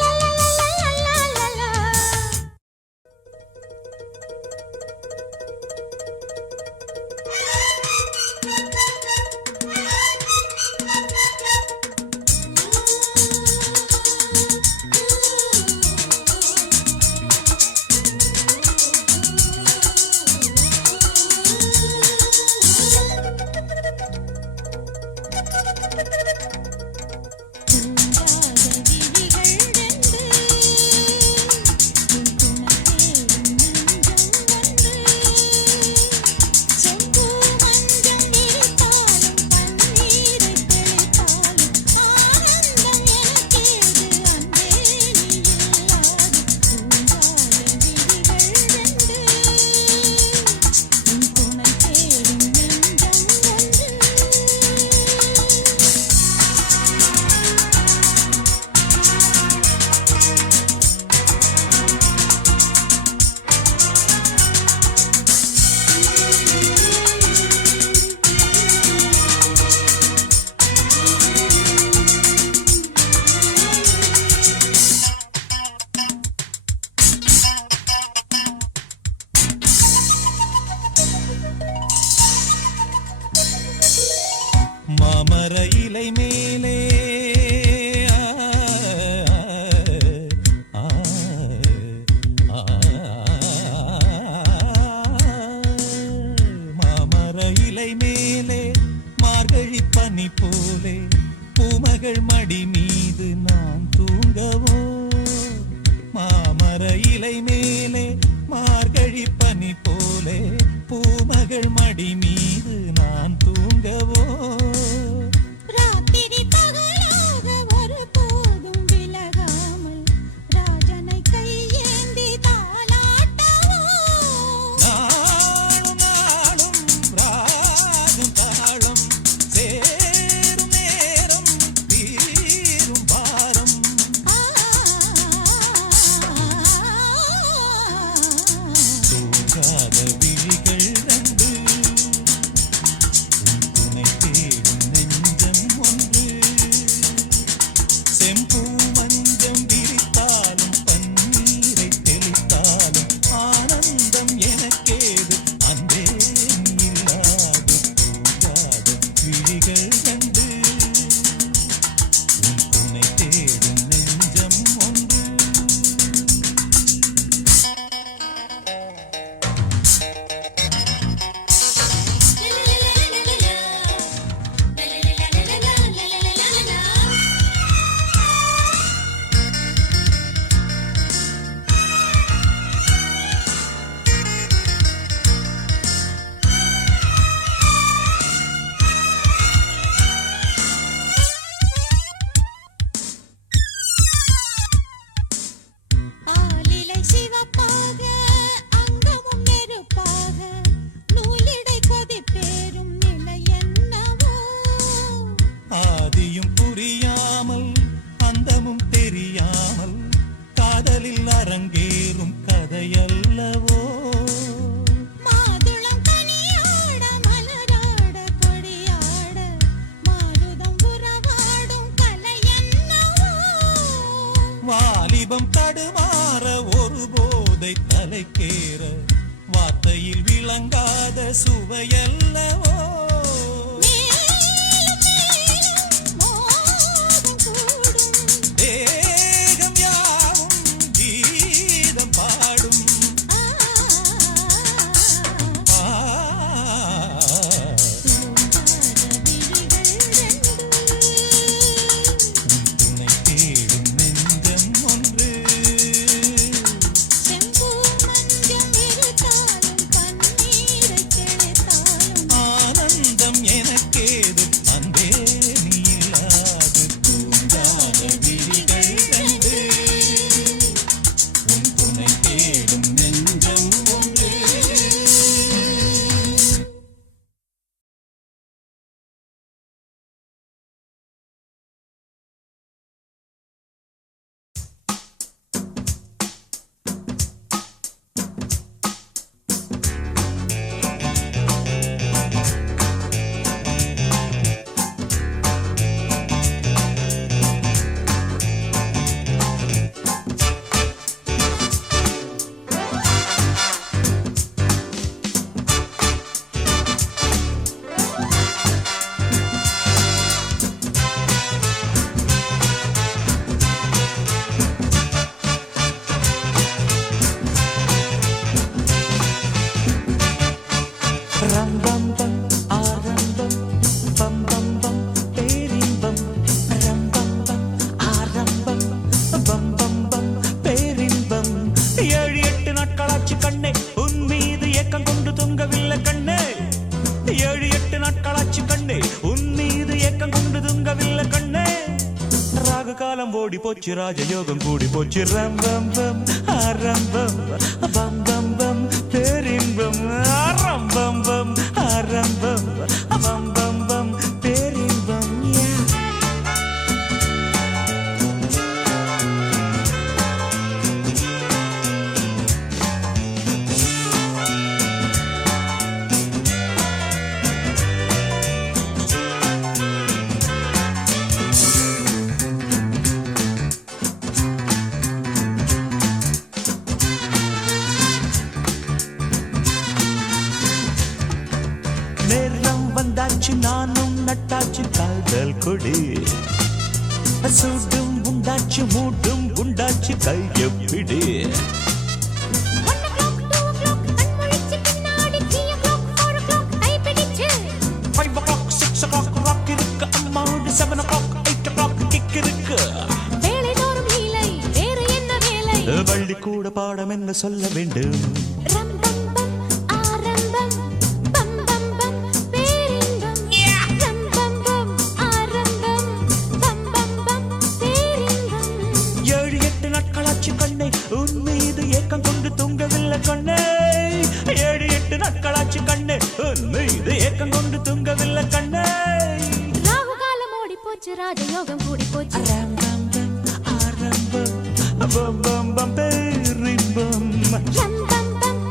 வாலிபம் தடுமாற ஒரு போதை தலைக்கேற வார்த்தையில் விளங்காத சுவையல்லவோ தேகம் யாவும் கீதம் பாடும் துணை தேடும் நெஞ்சம் ஒன்று ஆனந்தம் எனக்கேது அன்பே நீ இல்லாது தூங்காத விழிகள் கண்டு உன் துணை தேடும் நெஞ்சம் ஒன்று ரம் பம் பம் ஆரம்பம் பம் பம் பம் பேரின்பம் ரம் பம் பம் ஆரம்பம் பம் பம் பம் பேரின்பம் 7-8 நாட்களாச்சு கண்ணே உன் மீது ஏக்கம் கொண்டு தூங்கவில்லை கண்ணே 7-8 நாட்களாச்சு கண்ணே உன் மீது ஏக்கம் கொண்டு தூங்கவில்லை கண்ணே ராகு காலம் ஓடி போச்சு ராஜயோகம் கூடி போச்சு ரம் பம் பம் ஆரம்பம் பம் பம் பம் பேரின்பம் ஆரம்பம் பம் ஆரம்பம் பம் பம் பம் பேரின்பம் நேரம் வந்தாச்சு நானும் நட்டாச்சு காதல் கொடி சூடும் உண்டாச்சு மூடும் உண்டாச்சு கையப்பிடி வள்ளி கூட பாடம் என்ன சொல்ல வேண்டும் உன் மீது ஏக்கம் கொண்டு தூங்கவில்லை கண்ணே 7-8 நாட்களாச்சு கண்ணே உன் மீது ஏக்கம் கொண்டு தூங்கவில்லை கண்ணே ராகு காலம் ஓடி போச்சு ராஜயோகம் கூடி போச்சு ஆரம்பம் பம் பம் பம் பேரின்பம் ரம் பம் பம்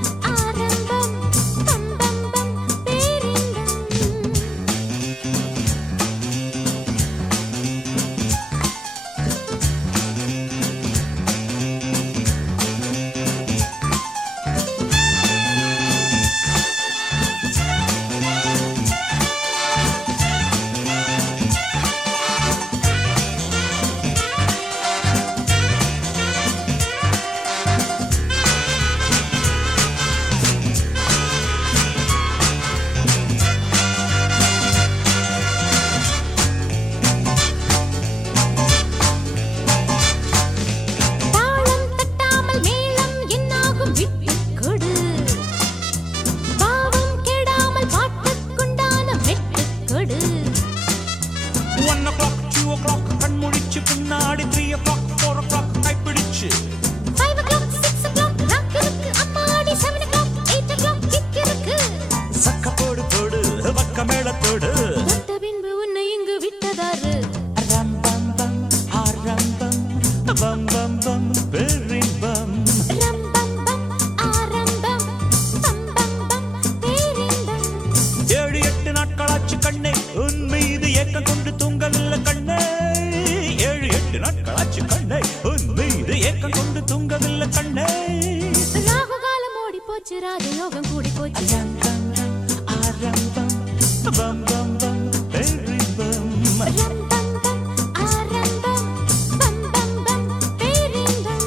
தூங்கவில்லை கண்ணே ராகு காலம் ஓடி போச்சு ராஜயோகம் கூடி போச்சு ஆரம்பம் பம் பம் பம் பேரின்பம் ரம்பம் பம் ஆரம்பம் பம் பம் பம் பேரின்பம்